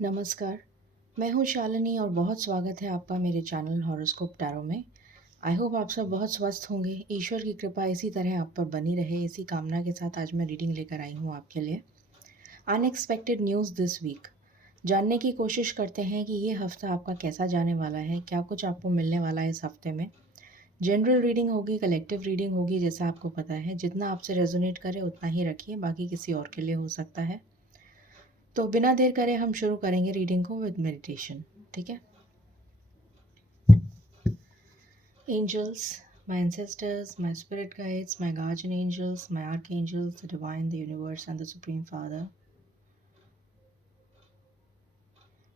नमस्कार, मैं हूँ शालिनी और बहुत स्वागत है आपका मेरे चैनल हॉरोस्कोप टैरो में। आई होप आप सब बहुत स्वस्थ होंगे। ईश्वर की कृपा इसी तरह आप पर बनी रहे, इसी कामना के साथ आज मैं रीडिंग लेकर आई हूँ आपके लिए। Unexpected news this week. जानने की कोशिश करते हैं कि ये हफ्ता आपका कैसा जाने वाला है, क्या कुछ आपको मिलने वाला है इस हफ्ते में। जनरल रीडिंग होगी, कलेक्टिव रीडिंग होगी, जैसा आपको पता है। जितना आपसे रेजोनेट करे उतना ही रखिए, बाकी किसी और के लिए हो सकता है। तो बिना देर करे हम शुरू करेंगे रीडिंग को विद मेडिटेशन। ठीक है। Angels, my ancestors, my spirit guides, my guardian angels, my archangels, the divine, the universe, and the Supreme Father,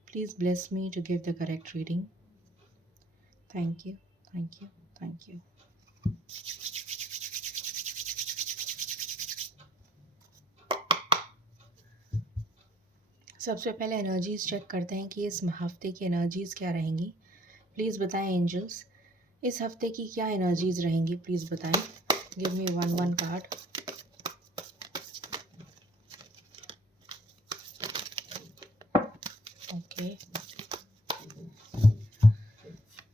please bless me to give the correct reading. Thank you, thank you, thank you. सबसे पहले energies check करते हैं कि इस हफ्ते की energies क्या रहेंगी। प्लीज़ बताएं एंजल्स, इस हफ्ते की क्या एनर्जीज रहेंगी, प्लीज़ बताएं। Give me one card. Okay,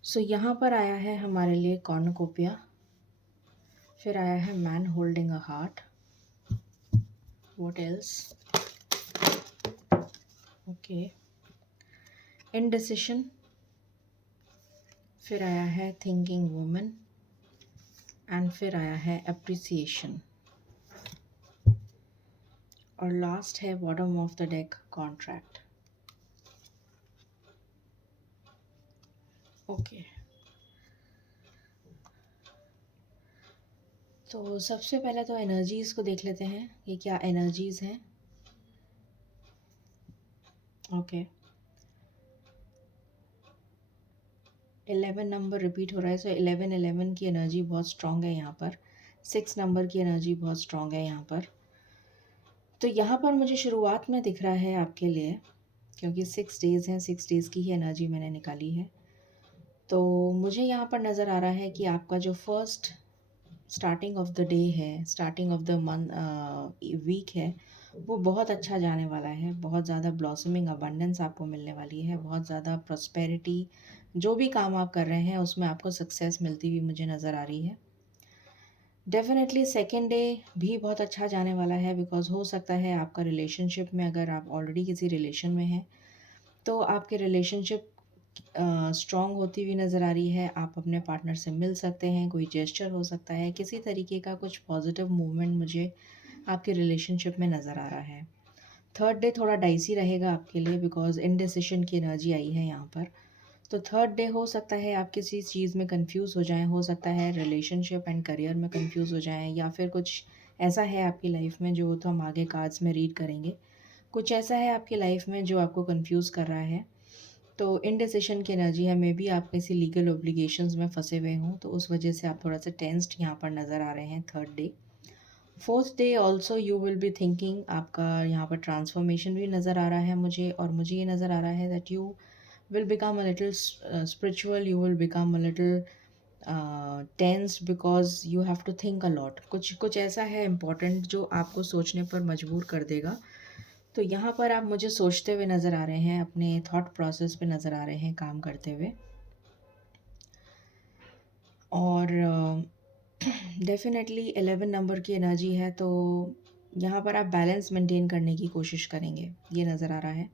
so यहाँ पर आया है हमारे लिए कॉर्नुकोपिया, फिर आया है man holding a heart. What else? Okay, indecision, फिर आया है थिंकिंग वुमन, एंड फिर आया है अप्रिसिएशन, और लास्ट है bottom of the deck contract. Okay, तो सबसे पहले तो एनर्जीज को देख लेते हैं, ये क्या एनर्जीज हैं। ओके, 11 नंबर रिपीट हो रहा है, सो 11 की एनर्जी बहुत स्ट्रांग है यहाँ पर। 6 नंबर की एनर्जी बहुत स्ट्रांग है यहाँ पर। तो यहाँ पर मुझे शुरुआत में दिख रहा है आपके लिए, क्योंकि 6 डेज़ हैं, 6 डेज़ की ही एनर्जी मैंने निकाली है। तो मुझे यहाँ पर नज़र आ रहा है कि आपका जो first starting of the day है, starting of the month week है, वो बहुत अच्छा जाने वाला है। बहुत ज़्यादा ब्लॉसमिंग अबंडेंस आपको मिलने वाली है, बहुत ज़्यादा प्रॉस्पेरिटी। जो भी काम आप कर रहे हैं उसमें आपको सक्सेस मिलती हुई मुझे नज़र आ रही है। डेफिनेटली सेकेंड डे भी बहुत अच्छा जाने वाला है, बिकॉज हो सकता है आपका रिलेशनशिप में, अगर आप ऑलरेडी किसी रिलेशन में हैं तो आपके रिलेशनशिप स्ट्रॉन्ग होती हुई नज़र आ रही है। आप अपने पार्टनर से मिल सकते हैं, कोई जेस्चर हो सकता है, किसी तरीके का कुछ पॉजिटिव मूवमेंट मुझे आपके रिलेशनशिप में नज़र आ रहा है। थर्ड डे थोड़ा डाइसी रहेगा आपके लिए, बिकॉज इनडिसिशन की एनर्जी आई है यहाँ पर। तो थर्ड डे हो सकता है आप किसी चीज़ में कंफ्यूज हो जाएं, हो सकता है रिलेशनशिप एंड करियर में कंफ्यूज हो जाएं, या फिर कुछ ऐसा है आपकी लाइफ में, जो तो हम आगे कार्ड्स में रीड करेंगे। कुछ ऐसा है आपकी लाइफ में जो आपको कंफ्यूज कर रहा है। तो इनडिसिशन की एनर्जी है, मे बी आप किसी लीगल ऑब्लिगेशंस में फंसे हुए हों, तो उस वजह से आप थोड़ा सा टेंस्ड यहाँ पर नज़र आ रहे हैं third day. Fourth day also you will be thinking, आपका यहाँ पर ट्रांसफॉर्मेशन भी नज़र आ रहा है मुझे, और मुझे ये नज़र आ रहा है that you will become a little spiritual, you will become a little tensed, because you have to think a lot. कुछ कुछ ऐसा है इम्पॉर्टेंट जो आपको सोचने पर मजबूर कर देगा। तो यहाँ पर आप मुझे सोचते हुए नज़र आ रहे हैं, अपने थॉट प्रोसेस पे नज़र आ रहे हैं काम करते हुए। और डेफिनेटली 11 नंबर की एनर्जी है, तो यहाँ पर आप बैलेंस मेंटेन करने की कोशिश करेंगे, ये नज़र आ रहा है।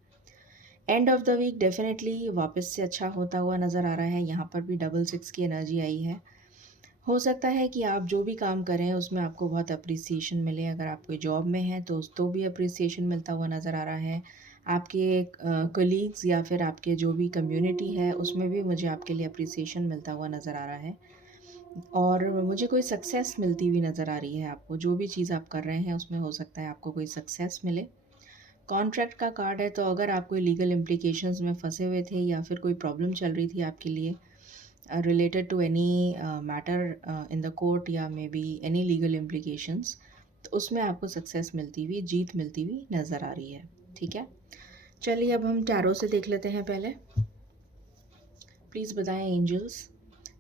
End of the week definitely वापस से अच्छा होता हुआ नज़र आ रहा है। यहाँ पर भी डबल 6 की एनर्जी आई है। हो सकता है कि आप जो भी काम करें उसमें आपको बहुत अप्रिसिएशन मिले। अगर आप कोई जॉब में हैं तो भी अप्रिसिएशन मिलता हुआ नज़र आ रहा है। आपके कलीग्स या फिर आपके जो भी कम्युनिटी है उसमें भी मुझे आपके लिए अप्रिसिएशन मिलता हुआ नज़र आ रहा है। और मुझे कोई सक्सेस मिलती हुई नज़र आ रही है। आपको जो भी चीज़ आप कर रहे हैं उसमें हो सकता है आपको कोई सक्सेस मिले। कॉन्ट्रैक्ट का कार्ड है, तो अगर आप कोई लीगल इम्प्लिकेशंस में फंसे हुए थे या फिर कोई प्रॉब्लम चल रही थी आपके लिए related to any matter in the court, या may be any legal implications, तो उसमें आपको सक्सेस मिलती हुई, जीत मिलती हुई नज़र आ रही है। ठीक है, चलिए अब हम टैरो से देख लेते हैं पहले। प्लीज़ बताएं एंजल्स,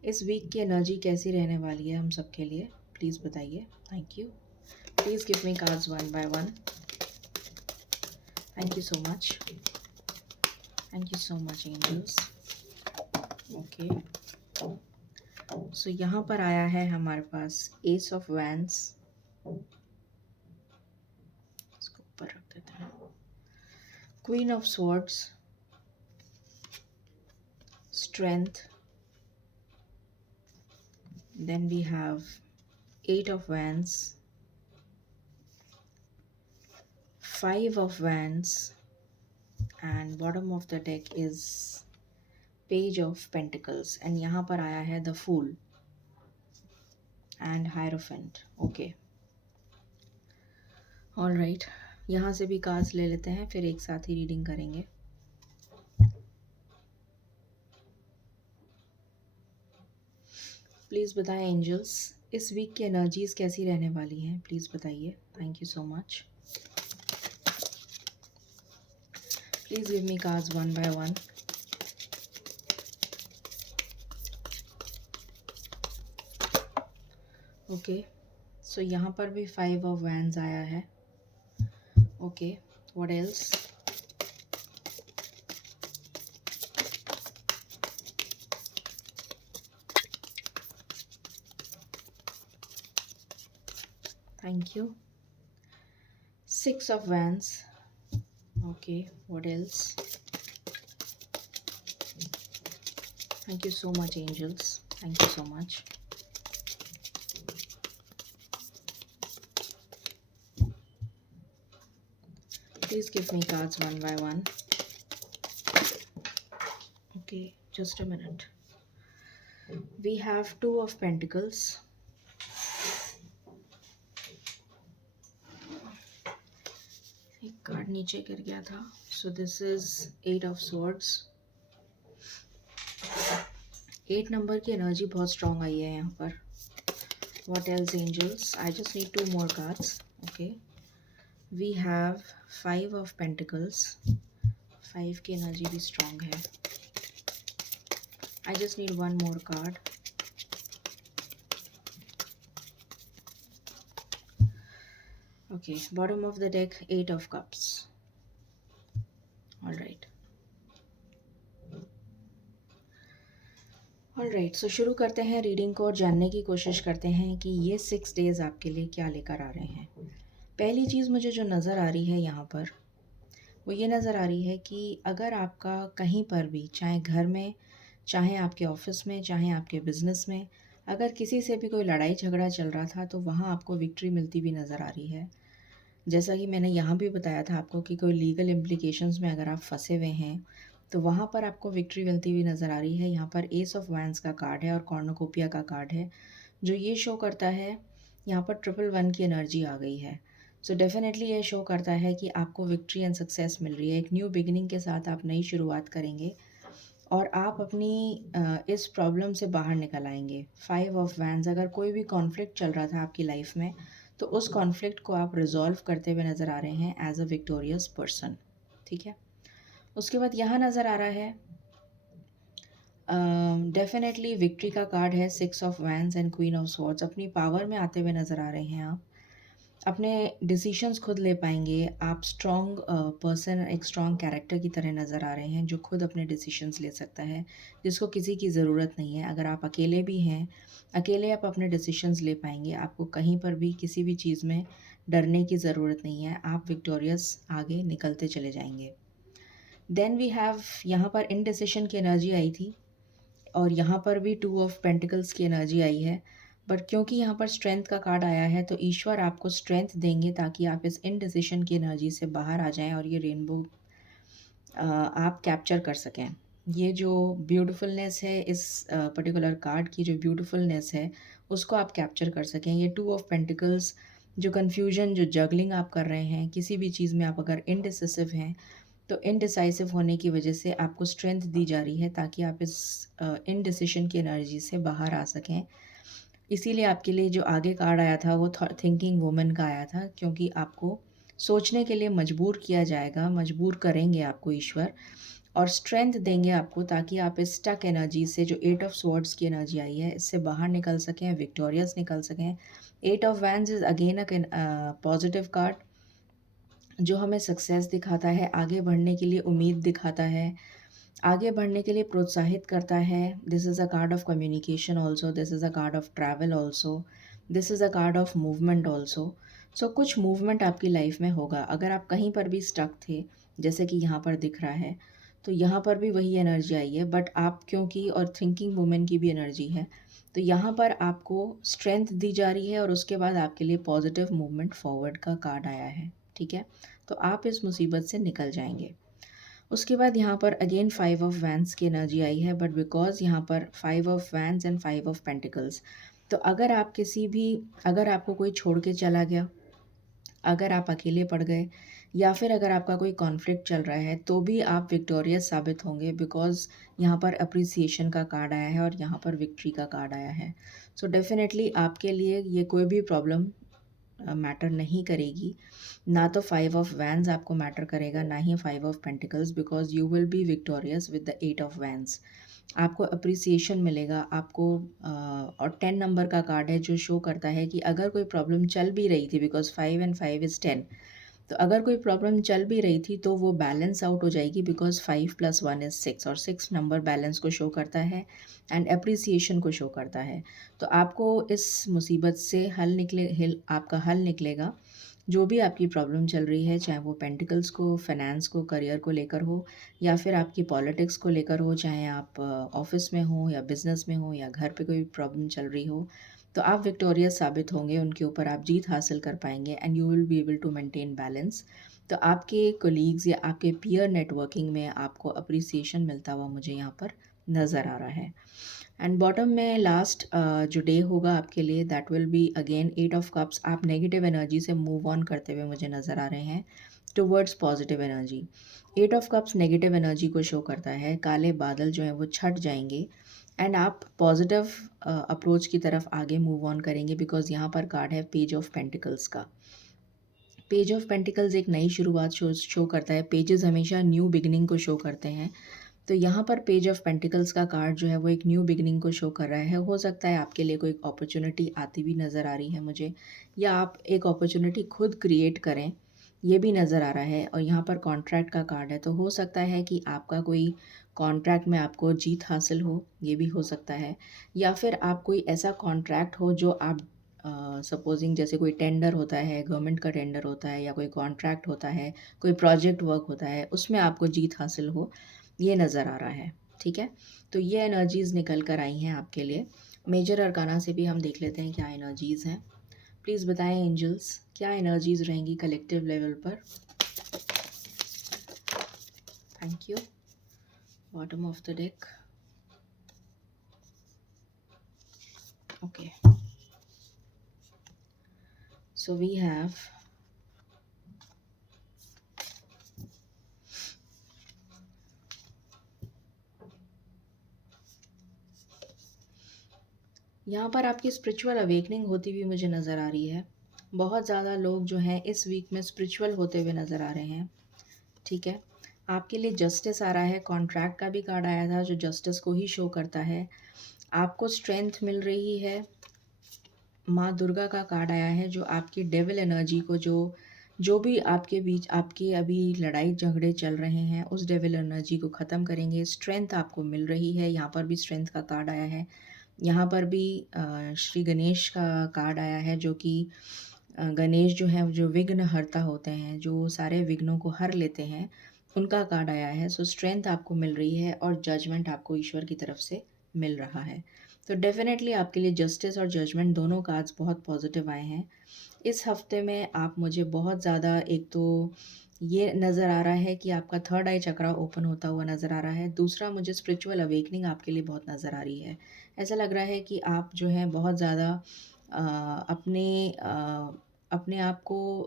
इस वीक की एनर्जी कैसी रहने वाली है हम सब के लिए, प्लीज़ बताइए। Thank you. Please give me cards one by one. Thank you so much. Thank you so much angels. Okay, so यहाँ पर आया है हमारे पास एस ऑफ वैंस, इसको ऊपर रख देते हैं, queen of swords, strength, then we have eight of wands, five of wands, and bottom of the deck is page of pentacles, and यहाँ पर आया है the fool and hierophant. Okay, all right, यहाँ से भी कार्ड्स ले लेते हैं, फिर एक साथ ही रीडिंग करेंगे। प्लीज़ बताएं एंजल्स, इस वीक की एनर्जीज कैसी रहने वाली हैं, प्लीज़ बताइए। Thank you so much. Please give me cards one by one. Okay, so यहाँ पर भी फाइव ऑफ वैंड्स आया है। Okay, what else? Thank you. Six of wands. Okay, what else? Thank you so much angels, thank you so much. Please give me cards one by one. Okay, just a minute. We have two of pentacles. एक card नीचे गिर गया था. So this is eight of swords. 8 number की energy बहुत strong I है यहाँ पर. What else angels? I just need two more cards. Okay. We have 5 of pentacles. 5 की एनर्जी भी स्ट्रॉन्ग है. I just need one more card. Okay, bottom of the deck, 8 of cups. All right. All right, so शुरू करते हैं reading को और जानने की कोशिश करते हैं कि ये 6 डेज आपके लिए क्या लेकर आ रहे हैं. पहली चीज़ मुझे जो नज़र आ रही है यहाँ पर वो ये नज़र आ रही है कि अगर आपका कहीं पर भी, चाहे घर में, चाहे आपके ऑफिस में, चाहे आपके बिज़नेस में, अगर किसी से भी कोई लड़ाई झगड़ा चल रहा था तो वहाँ आपको विक्ट्री मिलती भी नज़र आ रही है. जैसा कि मैंने यहाँ भी बताया था आपको कि कोई लीगल इम्प्लिकेशंस में अगर आप फंसे हुए हैं तो वहाँ पर आपको विक्ट्री मिलती हुई नज़र आ रही है. यहाँ पर एस ऑफ वैंड्स का कार्ड है और कॉर्नुकोपिया का कार्ड है जो ये शो करता है यहाँ पर 111 की एनर्जी आ गई है. सो डेफिनेटली ये शो करता है कि आपको विक्ट्री एंड सक्सेस मिल रही है. एक न्यू बिगिनिंग के साथ आप नई शुरुआत करेंगे और आप अपनी इस प्रॉब्लम से बाहर निकल आएंगे. 5 ऑफ वैंड्स, अगर कोई भी कॉन्फ्लिक्ट चल रहा था आपकी लाइफ में तो उस कॉन्फ्लिक्ट को आप रिजॉल्व करते हुए नज़र आ रहे हैं एज अ विक्टोरियस पर्सन. ठीक है, उसके बाद यहाँ नज़र आ रहा है डेफिनेटली विक्ट्री का कार्ड है. 6 of wands and queen of swords. अपनी पावर में आते हुए नज़र आ रहे हैं आप. अपने डिसीशंस खुद ले पाएंगे. आप स्ट्रॉन्ग पर्सन, एक स्ट्रॉन्ग कैरेक्टर की तरह नज़र आ रहे हैं जो खुद अपने डिसीशंस ले सकता है, जिसको किसी की ज़रूरत नहीं है. अगर आप अकेले भी हैं, अकेले आप अपने डिसीशंस ले पाएंगे. आपको कहीं पर भी किसी भी चीज़ में डरने की ज़रूरत नहीं है. आप विक्टोरियस आगे निकलते चले जाएंगे. देन वी हैव, यहाँ पर इनडिसिशन की एनर्जी आई थी और यहाँ पर भी 2 ऑफ पेंटिकल्स की एनर्जी आई है. बट क्योंकि यहाँ पर स्ट्रेंथ का कार्ड आया है तो ईश्वर आपको स्ट्रेंथ देंगे ताकि आप इस इनडिसिशन की एनर्जी से बाहर आ जाएं और ये रेनबो आप कैप्चर कर सकें. ये जो ब्यूटीफुलनेस है इस पर्टिकुलर कार्ड की, जो ब्यूटीफुलनेस है उसको आप कैप्चर कर सकें. ये 2 ऑफ पेंटिकल्स, जो कन्फ्यूजन, जो जगलिंग आप कर रहे हैं किसी भी चीज़ में, आप अगर इनडिसिसिव हैं तो इनडिसाइसिव होने की वजह से आपको स्ट्रेंथ दी जा रही है ताकि आप इस इनडिसिशन की एनर्जी से बाहर आ सकें. इसीलिए आपके लिए जो आगे कार्ड आया था वो थिंकिंग वुमन का आया था, क्योंकि आपको सोचने के लिए मजबूर किया जाएगा, मजबूर करेंगे आपको ईश्वर और स्ट्रेंथ देंगे आपको ताकि आप इस स्टक एनर्जी से, जो 8 ऑफ स्वॉर्ड्स की एनर्जी आई है, इससे बाहर निकल सकें, विक्टोरियस निकल सकें. 8 of wands is again a positive card जो हमें सक्सेस दिखाता है, आगे बढ़ने के लिए उम्मीद दिखाता है. आगे बढ़ने के लिए प्रोत्साहित करता है। This is a card of communication also, this is a card of travel also, this is a card of movement also. So कुछ मूवमेंट आपकी लाइफ में होगा। अगर आप कहीं पर भी स्टक थे, जैसे कि यहाँ पर दिख रहा है, तो यहाँ पर भी वही एनर्जी आई है, बट आप क्योंकि और थिंकिंग वुमेन की भी एनर्जी है, तो यहाँ पर आपको स्ट्रेंथ दी जा रही है और उसके बाद आपके लिए पॉजिटिव मूवमेंट फॉरवर्ड का कार्ड आया है। ठीक है, तो आप इस मुसीबत से निकल जाएंगे। उसके बाद यहाँ पर अगेन 5 ऑफ वैंस की एनर्जी आई है, बट बिकॉज यहाँ पर 5 of wands and 5 of pentacles, तो अगर आप किसी भी, अगर आपको कोई छोड़ के चला गया, अगर आप अकेले पड़ गए, या फिर अगर आपका कोई कॉन्फ्लिक्ट चल रहा है, तो भी आप विक्टोरियस साबित होंगे, बिकॉज यहाँ पर अप्रिसिएशन का कार्ड आया है और यहाँ पर विक्ट्री का कार्ड आया है। सो डेफिनेटली आपके लिए ये कोई भी प्रॉब्लम मैटर नहीं करेगी। ना तो 5 ऑफ वैंस आपको मैटर करेगा, ना ही 5 of pentacles, because you will B victorious with the 8 of vents. आपको अप्रिसिएशन मिलेगा आपको। और 10 नंबर का कार्ड है जो शो करता है कि अगर कोई प्रॉब्लम चल भी रही थी, बिकॉज 5 एंड 5 इज़ 10, तो अगर कोई प्रॉब्लम चल भी रही थी तो वो बैलेंस आउट हो जाएगी, बिकॉज 5 + 1 इज़ 6, और 6 नंबर बैलेंस को शो करता है एंड अप्रिसिएशन को शो करता है। तो आपको इस मुसीबत से आपका हल निकलेगा। जो भी आपकी प्रॉब्लम चल रही है, चाहे वो पेंटिकल्स को, फाइनेंस को, करियर को लेकर हो, या फिर आपकी पॉलिटिक्स को लेकर हो, चाहे आप ऑफिस में हो या बिजनेस में हो या घर पे कोई प्रॉब्लम चल रही हो, तो आप विक्टोरियस साबित होंगे, उनके ऊपर आप जीत हासिल कर पाएंगे and you will be able to maintain balance. तो आपके कोलीग्स या आपके पीयर नेटवर्किंग में आपको अप्रिसिएशन मिलता हुआ मुझे यहाँ पर नज़र आ रहा है। एंड बॉटम में लास्ट जो डे होगा आपके लिए, that will be again 8 of cups. आप नेगेटिव एनर्जी से मूव ऑन करते हुए मुझे नज़र आ रहे हैं towards positive energy. 8 of cups negative energy को शो करता है। काले बादल जो हैं वो छट जाएंगे एंड आप पॉजिटिव अप्रोच की तरफ आगे मूव ऑन करेंगे, बिकॉज यहाँ पर कार्ड है पेज ऑफ पेंटिकल्स का। पेज ऑफ पेंटिकल्स एक नई शुरुआत शो करता है। पेजेस हमेशा न्यू बिगिनिंग को शो करते हैं, तो यहाँ पर पेज ऑफ पेंटिकल्स का कार्ड जो है वो एक न्यू बिगिनिंग को शो कर रहा है। हो सकता है आपके लिए कोई अपॉर्चुनिटी आती भी नज़र आ रही है मुझे, या आप एक अपॉर्चुनिटी खुद क्रिएट करें, ये भी नज़र आ रहा है। और यहाँ पर कॉन्ट्रैक्ट का कार्ड है, तो हो सकता है कि आपका कोई कॉन्ट्रैक्ट में आपको जीत हासिल हो, ये भी हो सकता है। या फिर आप कोई ऐसा कॉन्ट्रैक्ट हो जो आप सपोजिंग, जैसे कोई टेंडर होता है, गवर्नमेंट का टेंडर होता है, या कोई कॉन्ट्रैक्ट होता है, कोई प्रोजेक्ट वर्क होता है, उसमें आपको जीत हासिल हो, ये नज़र आ रहा है। ठीक है, तो ये एनर्जीज़ निकल कर आई हैं आपके लिए। मेजर अरकाना से भी हम देख लेते हैं क्या एनर्जीज़ हैं। प्लीज़ बताएं एंजल्स, क्या एनर्जीज़ रहेंगी कलेक्टिव लेवल पर। Thank you. Bottom of the deck. Okay, so we have यहाँ पर आपकी स्पिरिचुअल अवेकनिंग होती हुई मुझे नज़र आ रही है। बहुत ज़्यादा लोग जो हैं इस वीक में स्पिरिचुअल होते हुए नज़र आ रहे हैं। ठीक है, आपके लिए जस्टिस आ रहा है। कॉन्ट्रैक्ट का भी कार्ड आया था जो जस्टिस को ही शो करता है। आपको स्ट्रेंथ मिल रही है। माँ दुर्गा का कार्ड आया है जो आपकी डेविल एनर्जी को, जो भी आपके बीच आपके अभी लड़ाई झगड़े चल रहे हैं, उस डेविल एनर्जी को ख़त्म करेंगे। स्ट्रेंथ आपको मिल रही है। यहाँ पर भी स्ट्रेंथ का कार्ड आया है। यहाँ पर भी श्री गणेश का कार्ड आया है, जो कि गणेश जो है, जो विघ्न हरता होते हैं, जो सारे विघ्नों को हर लेते हैं, उनका कार्ड आया है। सो स्ट्रेंथ आपको मिल रही है और जजमेंट आपको ईश्वर की तरफ से मिल रहा है। तो डेफिनेटली आपके लिए जस्टिस और जजमेंट दोनों कार्ड्स बहुत पॉजिटिव आए हैं। इस हफ्ते में आप मुझे बहुत ज़्यादा, एक तो ये नज़र आ रहा है कि आपका थर्ड आई चक्रा ओपन होता हुआ नज़र आ रहा है। दूसरा, मुझे स्पिरिचुअल अवेकनिंग आपके लिए बहुत नज़र आ रही है। ऐसा लग रहा है कि आप जो है बहुत ज़्यादा अपने आप को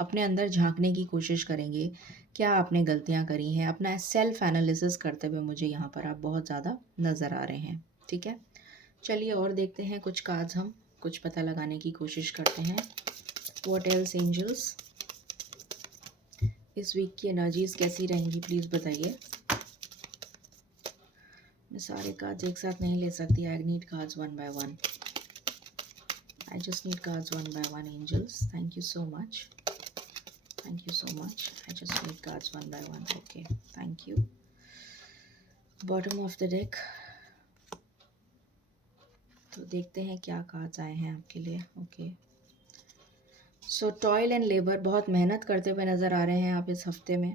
अपने अंदर झांकने की कोशिश करेंगे। क्या आपने गलतियां करी हैं, अपना सेल्फ एनालिसिस करते हुए मुझे यहाँ पर आप बहुत ज़्यादा नज़र आ रहे हैं। ठीक है, चलिए और देखते हैं कुछ कार्ड्स, हम कुछ पता लगाने की कोशिश करते हैं। व्हाट एल्स एंजल्स, इस वीक की एनर्जीज कैसी रहेंगी प्लीज़ बताइए। मैं सारे कार्ड्स एक साथ नहीं ले सकती। I need cards one by one. I just need cards one by one, angels. Thank you so much. Thank you so much. I just need cards one by one. Okay, thank you. Bottom of the deck. तो देखते हैं क्या cards आए हैं आपके लिए। Okay, so toil and labour, बहुत मेहनत करते हुए नज़र आ रहे हैं आप इस हफ्ते में।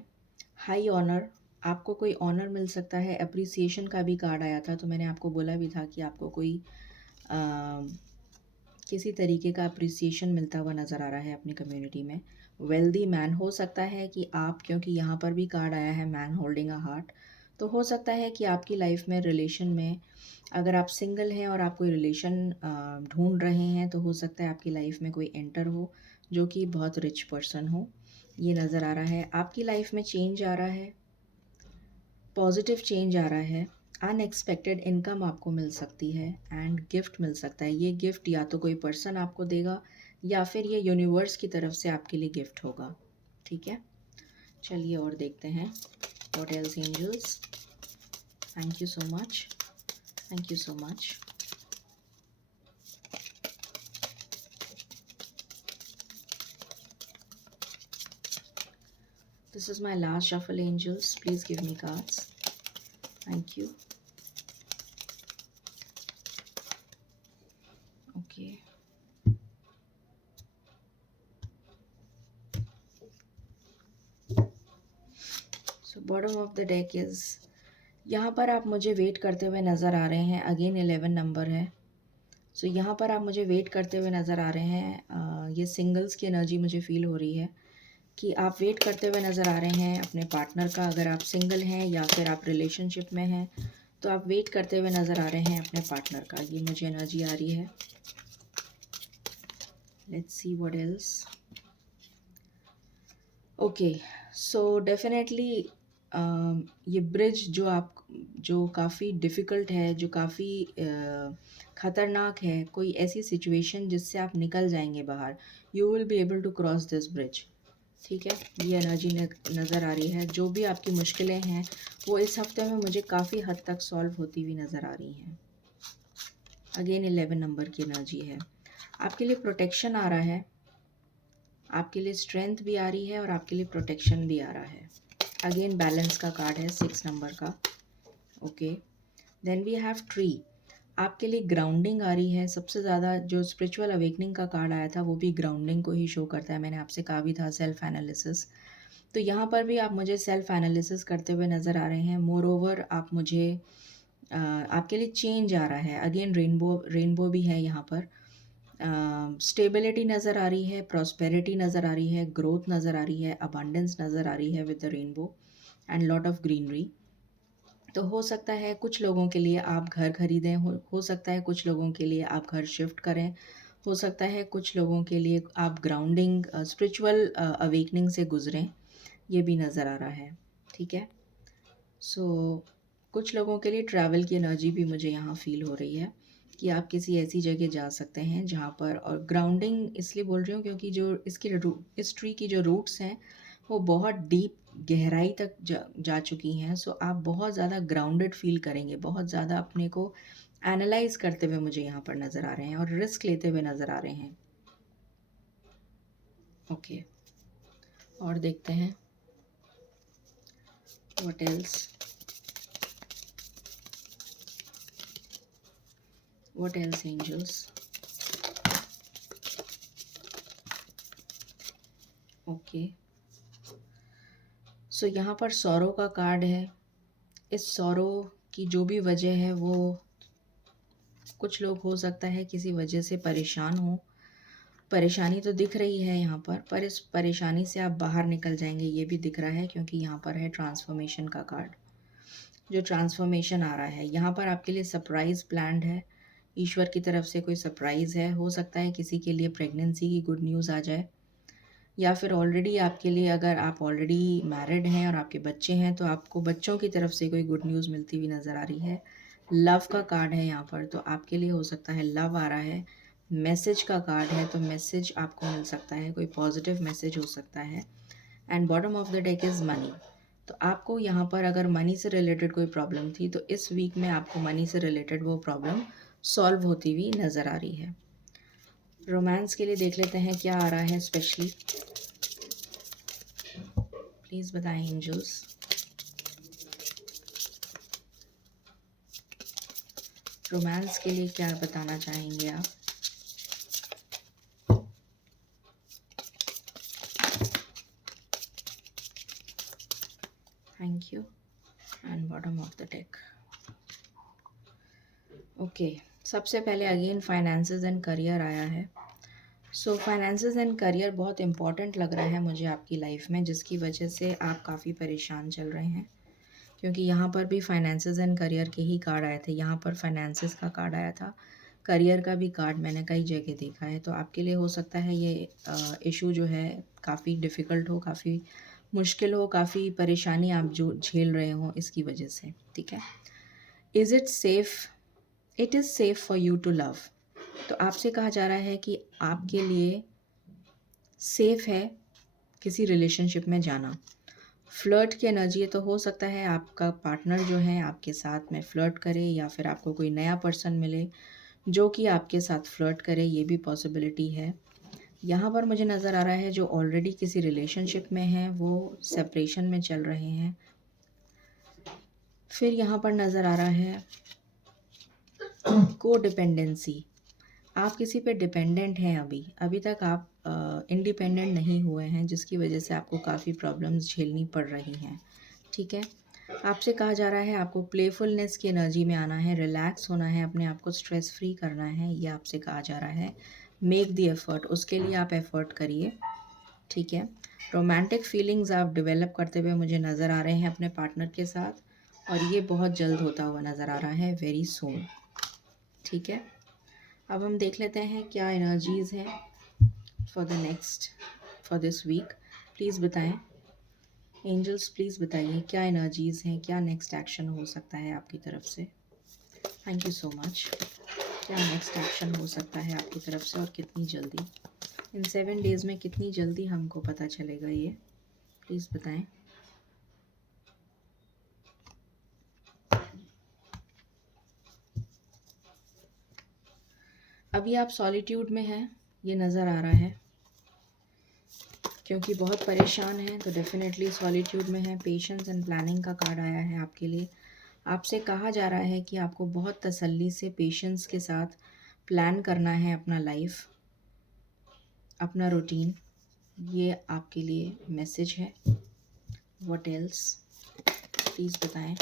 हाई ऑनर, आपको कोई ऑनर मिल सकता है। अप्रिसिएशन का भी कार्ड आया था, तो मैंने आपको बोला भी था कि आपको कोई किसी तरीके का अप्रिसिएशन मिलता हुआ नज़र आ रहा है अपनी कम्युनिटी में। वेल्दी मैन, हो सकता है कि आप, क्योंकि यहाँ पर भी कार्ड आया है मैन होल्डिंग अ हार्ट, तो हो सकता है कि आपकी लाइफ में रिलेशन में, अगर आप सिंगल हैं और आप कोई रिलेशन ढूंढ रहे हैं, तो हो सकता है आपकी लाइफ में कोई एंटर हो जो कि बहुत रिच पर्सन हो। ये नज़र आ रहा है। आपकी लाइफ में चेंज आ रहा है, पॉजिटिव चेंज आ रहा है। अनएक्सपेक्टेड इनकम आपको मिल सकती है एंड गिफ्ट मिल सकता है। ये गिफ्ट या तो कोई पर्सन आपको देगा या फिर ये यूनिवर्स की तरफ से आपके लिए गिफ्ट होगा। ठीक है, चलिए और देखते हैं। What else angels, thank you so much, thank you so much. This is my last shuffle, angels. Please give me cards. Thank you. Okay. So bottom of the deck is, यहाँ पर आप मुझे वेट करते हुए नज़र आ रहे हैं। Again 11 number है। सो यहाँ पर आप मुझे वेट करते हुए नज़र आ रहे हैं। ये सिंगल्स की एनर्जी मुझे फील हो रही है कि आप वेट करते हुए नज़र आ रहे हैं अपने पार्टनर का। अगर आप सिंगल हैं या फिर आप रिलेशनशिप में हैं, तो आप वेट करते हुए नज़र आ रहे हैं अपने पार्टनर का। ये मुझे एनर्जी आ रही है। Let's see what else. Okay, so definitely ये ब्रिज जो काफ़ी डिफ़िकल्ट है, जो काफ़ी ख़तरनाक है, कोई ऐसी सिचुएशन जिससे आप निकल जाएंगे बाहर। You will be able to cross this bridge. ठीक है, ये एनर्जी नज़र आ रही है। जो भी आपकी मुश्किलें हैं वो इस हफ्ते में मुझे काफ़ी हद तक सॉल्व होती हुई नज़र आ रही हैं। अगेन 11 नंबर की एनर्जी है। आपके लिए प्रोटेक्शन आ रहा है, आपके लिए स्ट्रेंथ भी आ रही है और आपके लिए प्रोटेक्शन भी आ रहा है। अगेन बैलेंस का कार्ड है 6 नंबर का। Okay, then we have tree. आपके लिए ग्राउंडिंग आ रही है। सबसे ज़्यादा जो स्पिरिचुअल अवेकनिंग का कार्ड आया था वो भी ग्राउंडिंग को ही शो करता है। मैंने आपसे कहा भी था सेल्फ एनालिसिस, तो यहाँ पर भी आप मुझे सेल्फ एनालिसिस करते हुए नज़र आ रहे हैं। मोर ओवर आप मुझे आपके लिए चेंज आ रहा है। अगेन रेनबो भी है यहाँ पर। स्टेबिलिटी नज़र आ रही है, प्रॉस्पेरिटी नज़र आ रही है, ग्रोथ नज़र आ रही है, अबंडेंस नज़र आ रही है with the rainbow and lot of greenery. तो हो सकता है कुछ लोगों के लिए आप घर खरीदें, हो सकता है कुछ लोगों के लिए आप घर शिफ्ट करें, हो सकता है कुछ लोगों के लिए आप ग्राउंडिंग स्पिरिचुअल अवेकनिंग से गुजरें। ये भी नज़र आ रहा है। ठीक है, सो कुछ लोगों के लिए ट्रैवल की एनर्जी भी मुझे यहाँ फील हो रही है कि आप किसी ऐसी जगह जा सकते हैं जहाँ पर, और ग्राउंडिंग इसलिए बोल रही हूँ क्योंकि जो इस ट्री की जो रूट्स हैं वो बहुत डीप गहराई तक जा चुकी हैं। सो आप बहुत ज़्यादा ग्राउंडेड फील करेंगे, बहुत ज़्यादा अपने को एनालाइज करते हुए मुझे यहाँ पर नज़र आ रहे हैं और रिस्क लेते हुए नज़र आ रहे हैं। ओके, और देखते हैं what else, what else angels. Okay, so यहाँ पर सौरो का कार्ड है। इस सौरो की जो भी वजह है वो, कुछ लोग हो सकता है किसी वजह से परेशान हो। परेशानी तो दिख रही है यहाँ पर इस परेशानी से आप बाहर निकल जाएंगे ये भी दिख रहा है, क्योंकि यहाँ पर है ट्रांसफॉर्मेशन का कार्ड। जो ट्रांसफॉर्मेशन आ रहा है यहाँ पर आपके लिए सरप्राइज़ प्लान्ड है। ईश्वर की तरफ से कोई सरप्राइज़ है। हो सकता है किसी के लिए प्रेगनेंसी की गुड न्यूज़ आ जाए, या फिर ऑलरेडी आपके लिए, अगर आप ऑलरेडी मैरिड हैं और आपके बच्चे हैं, तो आपको बच्चों की तरफ से कोई गुड न्यूज़ मिलती हुई नज़र आ रही है। लव का कार्ड है यहाँ पर, तो आपके लिए हो सकता है लव आ रहा है। मैसेज का कार्ड है, तो मैसेज आपको मिल सकता है, कोई पॉजिटिव मैसेज हो सकता है। And bottom of the deck is money. तो आपको यहाँ पर अगर मनी से रिलेटेड कोई प्रॉब्लम थी, तो इस वीक में आपको मनी से रिलेटेड वो प्रॉब्लम सॉल्व होती हुई नज़र आ रही है। रोमांस के लिए देख लेते हैं क्या आ रहा है स्पेशली। प्लीज़ बताएं एंजल्स। रोमांस के लिए क्या बताना चाहेंगे आप? Thank you and bottom of the deck. Okay, सबसे पहले अगेन फाइनेंसेस एंड करियर आया है। सो फाइनेंसेस एंड करियर बहुत इंपॉर्टेंट लग रहा है मुझे आपकी लाइफ में, जिसकी वजह से आप काफ़ी परेशान चल रहे हैं, क्योंकि यहाँ पर भी फाइनेंसेस एंड करियर के ही कार्ड आए थे। यहाँ पर फाइनेंसेस का कार्ड आया था, करियर का भी कार्ड मैंने कई जगह देखा है। तो आपके लिए हो सकता है ये इशू जो है काफ़ी डिफ़िकल्ट हो, काफ़ी मुश्किल हो, काफ़ी परेशानी आप जो झेल रहे हो इसकी वजह से, ठीक है। Is it safe? It is safe for you to love. तो आपसे कहा जा रहा है कि आपके लिए सेफ़ है किसी रिलेशनशिप में जाना। फ्लर्ट की एनर्जी है, तो हो सकता है आपका पार्टनर जो है आपके साथ में फ्लर्ट करे, या फिर आपको कोई नया पर्सन मिले जो कि आपके साथ फ्लर्ट करे, ये भी पॉसिबिलिटी है। यहाँ पर मुझे नज़र आ रहा है जो ऑलरेडी किसी रिलेशनशिप में हैं वो सेपरेशन में चल रहे हैं। फिर यहाँ पर नज़र आ रहा है को डिपेंडेंसी, आप किसी पे डिपेंडेंट हैं। अभी तक आप इंडिपेंडेंट नहीं हुए हैं, जिसकी वजह से आपको काफ़ी प्रॉब्लम्स झेलनी पड़ रही हैं, ठीक है। आपसे कहा जा रहा है आपको प्लेफुलनेस की एनर्जी में आना है, रिलैक्स होना है, अपने आप को स्ट्रेस फ्री करना है, ये आपसे कहा जा रहा है। मेक द एफर्ट, उसके लिए आप एफर्ट करिए, ठीक है। रोमांटिक फीलिंग्स आप डेवलप करते हुए मुझे नज़र आ रहे हैं अपने पार्टनर के साथ, और ये बहुत जल्द होता हुआ नज़र आ रहा है, वेरी सून, ठीक है। अब हम देख लेते हैं क्या एनर्जीज़ हैं फॉर दिस वीक। प्लीज़ बताएं एंजल्स, प्लीज़ बताइए क्या एनर्जीज़ हैं, क्या नेक्स्ट एक्शन हो सकता है आपकी तरफ से। Thank you so much. क्या नेक्स्ट एक्शन हो सकता है आपकी तरफ से और कितनी जल्दी, इन 7 डेज़ में कितनी जल्दी हमको पता चलेगा ये, प्लीज़ बताएं। अभी आप सॉलिट्यूड में हैं, ये नज़र आ रहा है, क्योंकि बहुत परेशान हैं तो डेफिनेटली सॉलिट्यूड में है। पेशेंस एंड प्लानिंग का कार्ड आया है आपके लिए। आपसे कहा जा रहा है कि आपको बहुत तसल्ली से पेशेंस के साथ प्लान करना है अपना लाइफ, अपना रूटीन, ये आपके लिए मैसेज है। व्हाट एल्स, प्लीज़ बताएं।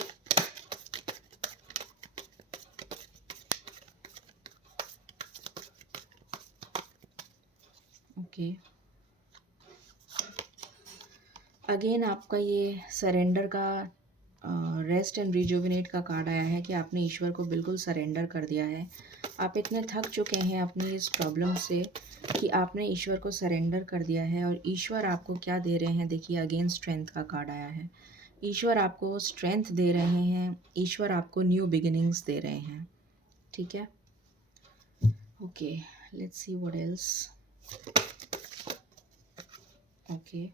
ओके, अगेन आपका ये सरेंडर का, रेस्ट एंड रिजुविनेट का कार्ड आया है कि आपने ईश्वर को बिल्कुल सरेंडर कर दिया है। आप इतने थक चुके हैं अपनी इस प्रॉब्लम से कि आपने ईश्वर को सरेंडर कर दिया है। और ईश्वर आपको क्या दे रहे हैं, देखिए अगेन स्ट्रेंथ का कार्ड आया है। ईश्वर आपको स्ट्रेंथ दे रहे हैं, ईश्वर आपको न्यू बिगिनिंग्स दे रहे हैं, ठीक है। Okay, let's see what else. Okay,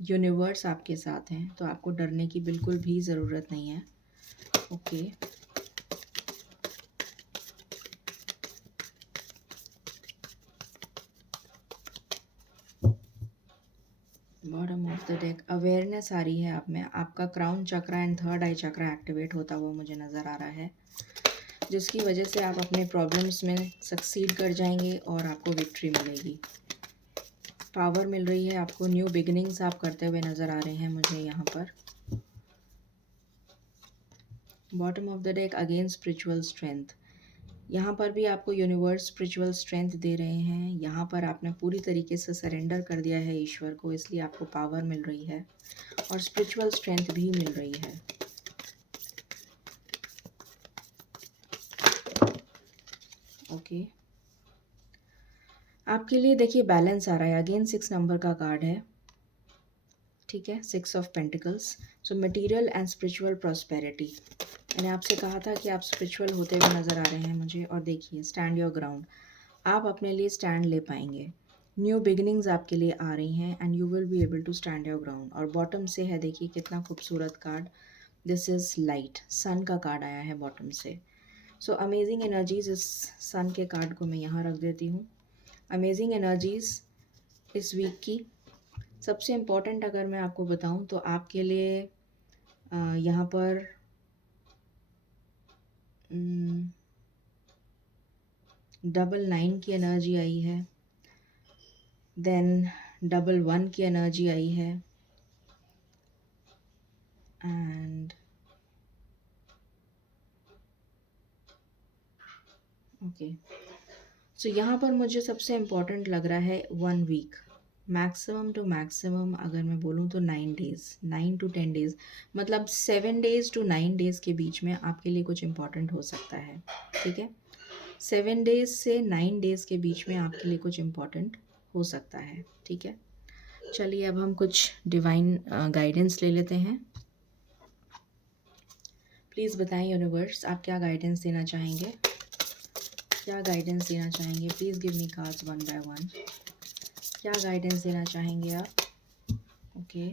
universe आपके साथ हैं, तो आपको डरने की बिल्कुल भी ज़रूरत नहीं है। Okay, bottom of the deck, awareness आ रही है आप में। आपका crown chakra and third eye chakra activate होता हुआ मुझे नज़र आ रहा है, जिसकी वजह से आप अपने प्रॉब्लम्स में सक्सीड कर जाएंगे और आपको विक्ट्री मिलेगी, पावर मिल रही है आपको, न्यू बिगिनिंग्स आप करते हुए नज़र आ रहे हैं मुझे यहाँ पर। Bottom of the deck again spiritual strength, यहाँ पर भी आपको यूनिवर्स स्पिरिचुअल स्ट्रेंथ दे रहे हैं। यहाँ पर आपने पूरी तरीके से सरेंडर कर दिया है ईश्वर को, इसलिए आपको पावर मिल रही है और स्पिरिचुअल स्ट्रेंथ भी मिल रही है। ओके, आपके लिए देखिए बैलेंस आ रहा है, अगेन 6 नंबर का कार्ड है, ठीक है, 6 of pentacles. So material and spiritual prosperity, मैंने आपसे कहा था कि आप स्पिरिचुअल होते हुए नज़र आ रहे हैं मुझे। और देखिए स्टैंड योर ग्राउंड, आप अपने लिए स्टैंड ले पाएंगे, न्यू बिगिनिंग्स आपके लिए आ रही हैं and you will be able to stand your ground. और बॉटम से है, देखिए कितना खूबसूरत card, this is light, sun का कार्ड आया है बॉटम से। सो अमेजिंग एनर्जीज, इस सन के कार्ड को मैं यहाँ रख देती हूँ। अमेजिंग एनर्जीज इस वीक की सबसे इम्पॉर्टेंट अगर मैं आपको बताऊँ तो, आपके लिए यहाँ पर 999 की एनर्जी आई है, देन 11 की एनर्जी आई है, एंड ओके। सो यहाँ पर मुझे सबसे इम्पोर्टेंट लग रहा है 1 वीक, मैक्सिमम टू मैक्सिमम अगर मैं बोलूँ तो 9 डेज़, 9 to 10 डेज़, मतलब 7 डेज़ to 9 डेज़ के बीच में आपके लिए कुछ इम्पोर्टेंट हो सकता है, ठीक है। 7 डेज़ से 9 डेज़ के बीच में आपके लिए कुछ इम्पोर्टेंट हो सकता है, ठीक है। चलिए अब हम कुछ डिवाइन गाइडेंस ले लेते हैं। प्लीज़ बताएं यूनिवर्स, आप क्या गाइडेंस देना चाहेंगे, क्या गाइडेंस देना चाहेंगे। Please give me cards one by one. क्या गाइडेंस देना चाहेंगे आप। ओके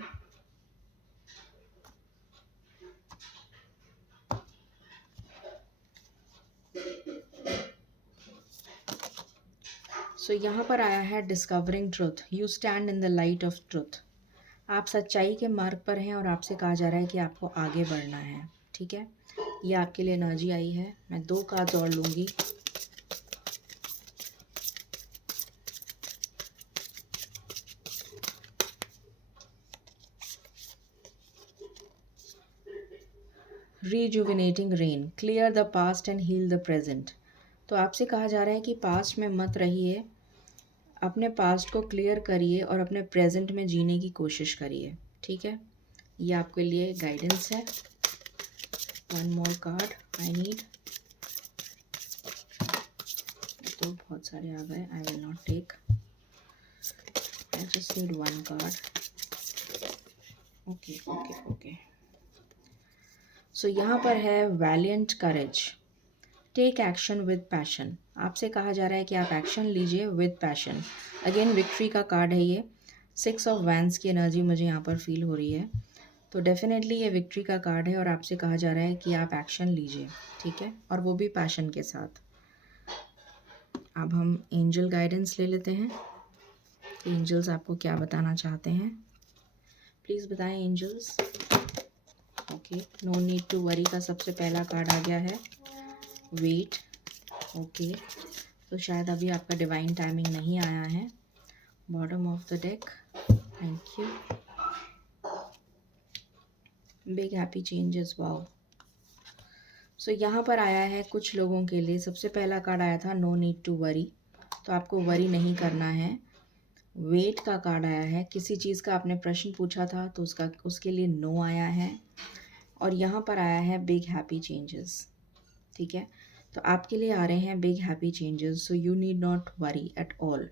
सो यहाँ पर आया है discovering truth, you stand in the light of truth. आप सच्चाई के मार्ग पर हैं और आपसे कहा जा रहा है कि आपको आगे बढ़ना है, ठीक है। ये आपके लिए एनर्जी आई है। मैं 2 कार्ड्स और लूँगी। Rejuvenating rain, clear the past and heal the present. तो आपसे कहा जा रहा है कि पास्ट में मत रहिए, अपने पास्ट को क्लियर करिए और अपने प्रेजेंट में जीने की कोशिश करिए, ठीक है। ये आपके लिए गाइडेंस है। One more card I need. तो बहुत सारे आ गए, I will not take, I just need 1 card. Okay okay okay so यहाँ पर है valiant courage, take action with passion. आपसे कहा जा रहा है कि आप एक्शन लीजिए विद पैशन। अगेन विक्ट्री का कार्ड है ये। 6 ऑफ वैंस की एनर्जी मुझे यहाँ पर फील हो रही है, तो डेफिनेटली ये विक्ट्री का कार्ड है और आपसे कहा जा रहा है कि आप एक्शन लीजिए, ठीक है, और वो भी पैशन के साथ। अब हम एंजल गाइडेंस ले लेते हैं। एंजल्स आपको क्या बताना चाहते हैं, प्लीज़ बताएं angels. Okay, no need to worry का सबसे पहला कार्ड आ गया है, वेट। ओके, तो शायद अभी आपका डिवाइन टाइमिंग नहीं आया है। Bottom of the deck, thank you. Big happy changes, wow. So यहाँ पर आया है कुछ लोगों के लिए, सबसे पहला कार्ड आया था नो नीड टू वरी, तो आपको वरी नहीं करना है। वेट का कार्ड आया है, किसी चीज़ का आपने प्रश्न पूछा था तो उसके लिए नो आया है। और यहाँ पर आया है बिग हैप्पी चेंजेस, ठीक है। तो आपके लिए आ रहे हैं big happy changes, so you need not worry at all.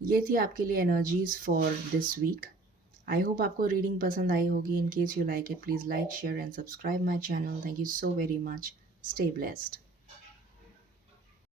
ये थी आपके लिए energies for this week. I hope आपको रीडिंग पसंद आई होगी। In case you like it, please like, share and subscribe my channel. Thank you so very much. Stay blessed.